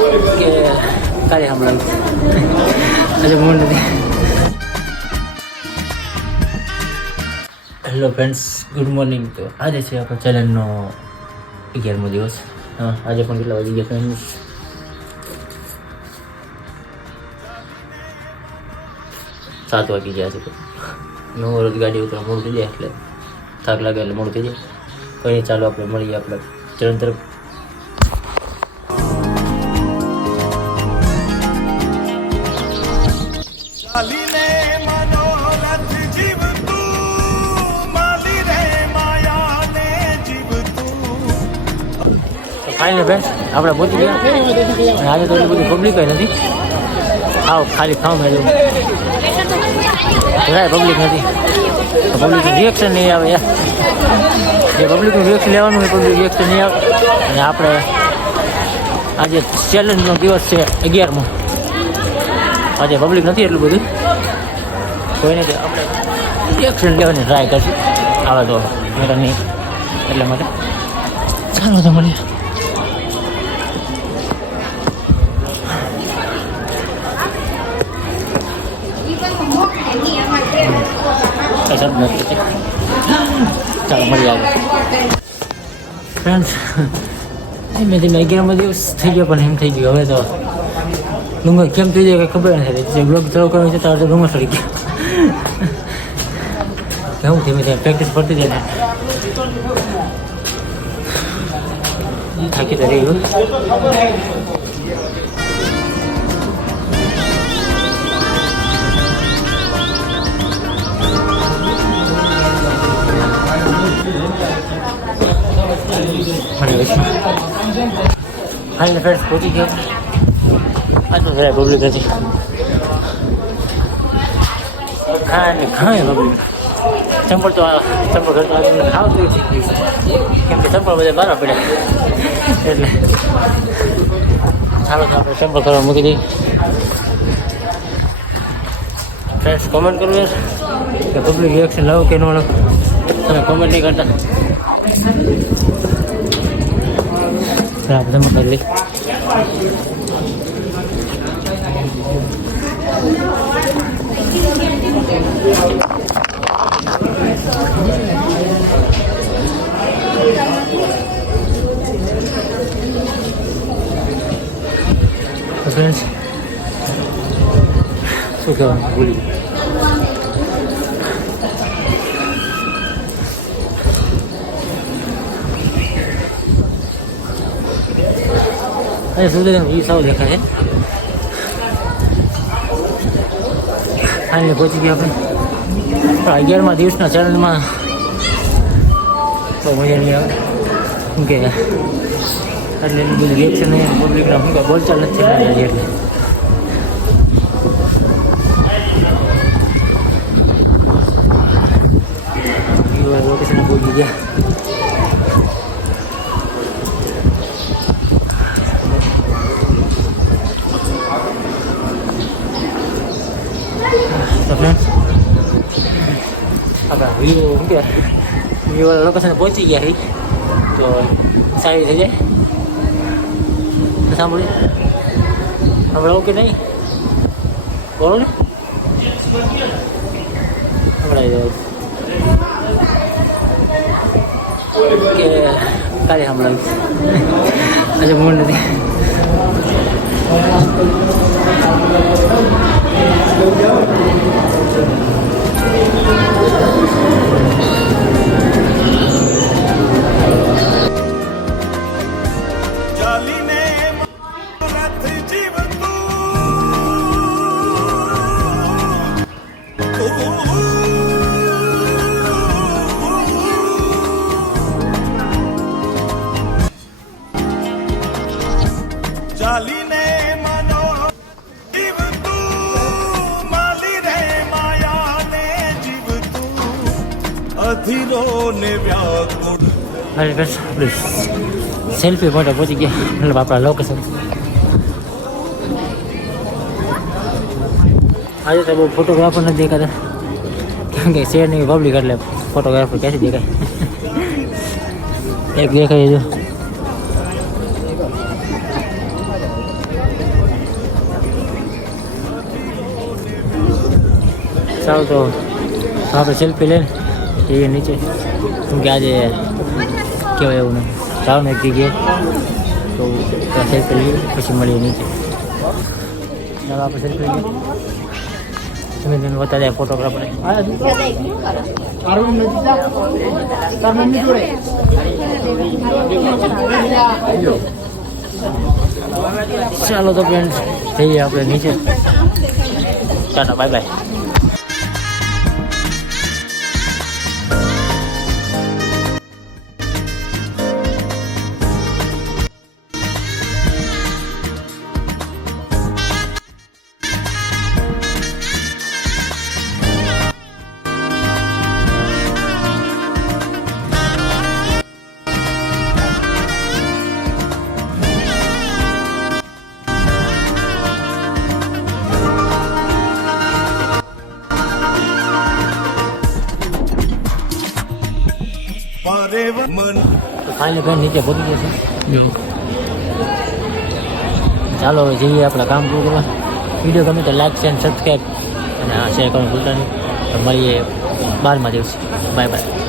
કે કાલે સંભળાવું આજે મૂળ નથી હેલો ફ્રેન્ડ્સ ગુડ મોર્નિંગ તો આજે છે આપણો ચેલેન્જનો અગિયારમો દિવસ. હા, આજે પણ કેટલા વાગી ગયા ફ્રેન્ડ્સ સાત વાગી ગયા છે. નવ રોજ ગાડી ઉતરા મોડું થઈ જાય એટલે થાક લાગે એટલે મોડું થઈ જાય. કંઈ ચાલો આપણે મળીએ આપણે ચરણ તરફ. ફાઇનલ ફ્રેન્ડ્સ આપણે પહોંચી ગયા. અને આજે તો એટલી બધી પબ્લિક નથી. આવ, ખાલી ખાવ મેળવું જરાય પબ્લિક નથી. પબ્લિક રિએક્શન નહીં આવે યાર. જે પબ્લિકનું રિએક્શન લેવાનું હોય પબ્લિક રિએક્શન નહીં આવે. અને આપણે આજે ચેલેન્જનો દિવસ છે અગિયારમો. આજે પબ્લિક નથી એટલું બધું. કોઈને આપણે રિએક્શન લેવાની ટ્રાય કરશું. આવે તો મેં નહીં. એટલા માટે. ચાલો તો મળીએ. શબ્દ નથી. ચાલો મળી આવે ફ્રેન્ડ્સ ધીમે ધીમે અગિયારમો દિવસ થઈ ગયો, પણ એમ થઈ ગયું. હવે તો ડુંગર કેમ થઈ જાય ખબર નથી. જે બ્લોગ ચાલુ કરવાનું છે, તારે તો ડુંગર સડી ગયો. કેવું ધીમે ધીમે પ્રેક્ટિસ પડતી જાય ને થાકી તો રહ્યું મળી ફાઇનલ ફ્રેન્ડ્સ પહોંચી ગયો. આ તો જરાય પબ્લિક હતી ખાય ને ખાય પબ્લિક ચંપલ તો ચંપલ ઘર ખાવ તો થઈ ગયું કેમ કે ચંપલ બધા બહાર પડે. એટલે ચાલો તો આપણે ચંપલ કરવા મૂકી દઈએ. ફ્રેન્ડ્સ કોમેન્ટ કરો યાર? કે પબ્લિક રિએક્શન લાવો કે ન લાવો? તમે કોમેન્ટ નહીં કરતા. તો આપણે જમા કરી લઈએ તો ફ્રેન્ડ્સ શું કહેવાનું ભૂલી ગયો અરે સુધી એ સાવ દેખાય ફાઇનલી પહોંચી ગયા આપણે. અગિયારમાં દિવસના ચેનલમાં તો મજા નહીં આવે. શું કે? એટલે એટલું બધું રિએક્શન પબ્લિકના શું કે બોલચાલ નથી એટલે. લોકેશન પહોંચી ગયા. આપણા વ્યૂ શું કે વ્યૂ લોકેશન પહોંચી ગયા છે તો સારી થઈ જાય તો સાંભળ્યું આપણે ઓકે નહીં બોલો ને આપણે કે કાલે સંભળાવીશ આજે મૂળ નથી અરે બસ સેલ્ફી માટે પહોંચી ગયા. મતલબ આપણા લોકેશન આજે તો બહુ ફોટોગ્રાફર નથી દેખાતા. કેમ કે શહેરની પબ્લિક એટલે ફોટોગ્રાફર ક્યાંથી દેખાય? એક દેખાય જો ચાલો તો આપણે સેલ્ફી લઈને જઈએ નીચે. શું કે આજે કહેવાય એવું નથી ચાલો ને એક જગ્યાએ તો ત્યાં સેલ્ફી લઈએ, પછી મળીએ નીચે. ચાલો, આપણે સેલ્ફી લઈએ. તમે તેને બતાવ્યા ફોટોગ્રાફરને ચાલો તો ફ્રેન્ડ જઈએ આપણે નીચે. ચાલો બાય બાય તો ભાઈ નીચે પહોંચી ગયા છે? ચાલો હવે જઈએ આપણે કામ પૂરું કરવા. વીડિયો ગમે તો લાઈક શેર સબસ્ક્રાઈબ અને આ શેર કરવાનું ભૂલતા નહીં. તો મળીએ બારમા દિવસે. Bye bye